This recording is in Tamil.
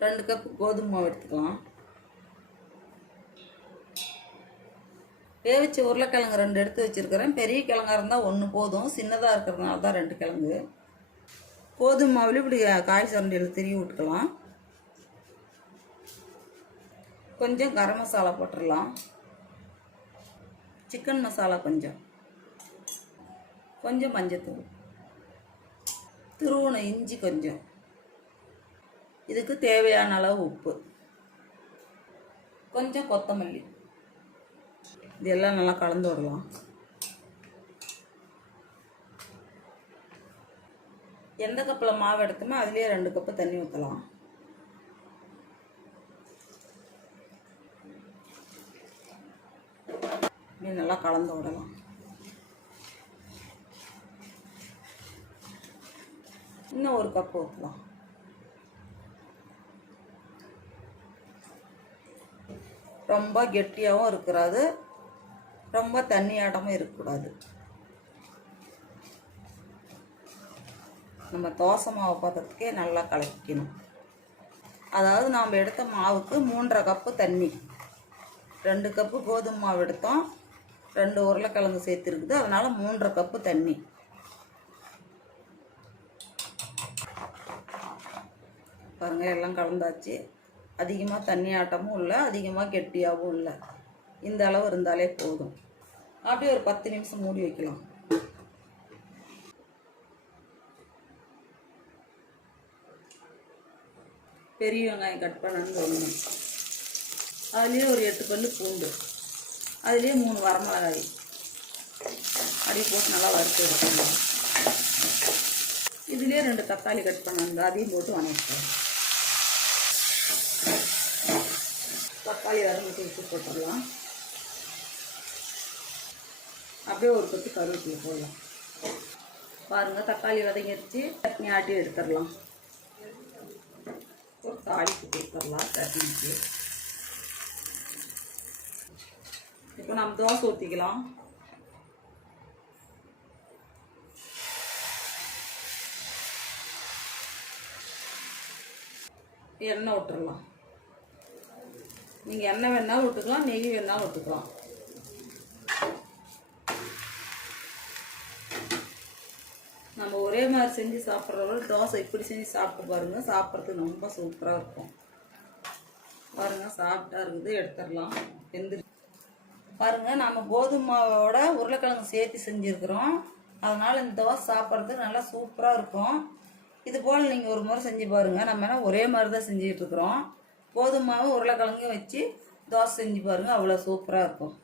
2 கப் கோதுமை மாவு எடுத்துக்கலாம். வேவிச்ச உருளைக்கிழங்கு 2 எடுத்து வச்சுருக்கிறேன். பெரிய கிழங்கா இருந்தால் 1 போதும், சின்னதாக இருக்கிறதுனால தான் 2 கிழங்கு. கோதுமை மாவில் இப்படி காய் சுரண்டியில் திருவி விட்டுக்கலாம். கொஞ்சம் கரம் மசாலா போட்டுடலாம். சிக்கன் மசாலா கொஞ்சம் மஞ்சத்தூள், துருவன இஞ்சி கொஞ்சம், இதுக்கு தேவையான அளவு உப்பு, கொஞ்சம் கொத்தமல்லி. இதெல்லாம் நல்லா கலந்து விடலாம். எந்த கப்பில் மாவு எடுத்தோமோ அதுலேயே 2 கப்பு தண்ணி ஊற்றலாம். இப்படி நல்லா கலந்து விடலாம். இன்னும் 1 கப் ஊற்றலாம். ரொம்ப கெட்டியாகவும் இருக்கக்கூடாது, ரொம்ப தண்ணியாட்டமும் இருக்கக்கூடாது. நம்ம தோசை மாவு பாத்திரத்துக்கே நல்லா கலக்கணும். அதாவது நாம் எடுத்த மாவுக்கு 3.5 கப்பு தண்ணி. 2 கப்பு கோதுமை மாவு எடுத்தோம், 2 உருளைக்கிழங்கு சேர்த்துருக்குது, அதனால் 3.5 கப்பு தண்ணி. பாருங்கள், எல்லாம் கலந்தாச்சு. அதிகமாக தண்ணி ஆட்டமும் இல்லை, அதிகமாக கெட்டியாகவும் இல்லை. இந்த அளவு இருந்தாலே போதும். அப்படியே ஒரு 10 நிமிஷம் மூடி வைக்கலாம். பெரிய வெங்காயம் கட் பண்ணணும்னு 1, அதுலேயே ஒரு 8 பல்லு பூண்டு, அதுலேயே 3 வரமிளகாய் அப்படியே போட்டு நல்லா வறுத்து எடுத்துக்கலாம். இதுலேயே 2 தக்காளி கட் பண்ணணும், அதையும் போட்டு வணக்கலாம். தக்காளி வதங்கிட்டு உப்பு போட்டுடலாம். அப்படியே ஒரு கொத்து கருவேப்பிலை போடலாம். பாருங்கள், தக்காளி வதங்கிடுச்சு. சட்னி ஆட்டி எடுத்துடலாம். ஒரு தாளிப்பு கொடுத்துடலாம் சட்னிக்கு. இப்போ நம்ம தோசை ஊற்றிக்கலாம். எண்ணெய் விட்டுடலாம். நீங்கள் எண்ணெய் வேணாலும் விட்டுக்கலாம், நெய் வேணாலும் விட்டுக்கலாம். நம்ம ஒரே மாதிரி செஞ்சு சாப்பிட்றவங்க தோசை இப்படி செஞ்சு சாப்பிட்டு பாருங்கள், சாப்பிட்றதுக்கு ரொம்ப சூப்பராக இருக்கும். பாருங்கள், சாஃப்டாக இருக்குது. எடுத்துடலாம். பாருங்கள், நம்ம கோதுமை மாவோட உருளைக்கிழங்கு சேர்த்து செஞ்சுருக்குறோம். அதனால் இந்த தோசை சாப்பிட்றதுக்கு நல்லா சூப்பராக இருக்கும். இது போல் நீங்கள் ஒரு முறை செஞ்சு பாருங்கள். நம்ம என்ன ஒரே மாதிரி தான் செஞ்சிட்ருக்குறோம். கோதுமை மாவு உருளைக்கிழங்கு வச்சு தோசை செஞ்சு பாருங்கள், அவ்வளோ சூப்பராக இருக்கும்.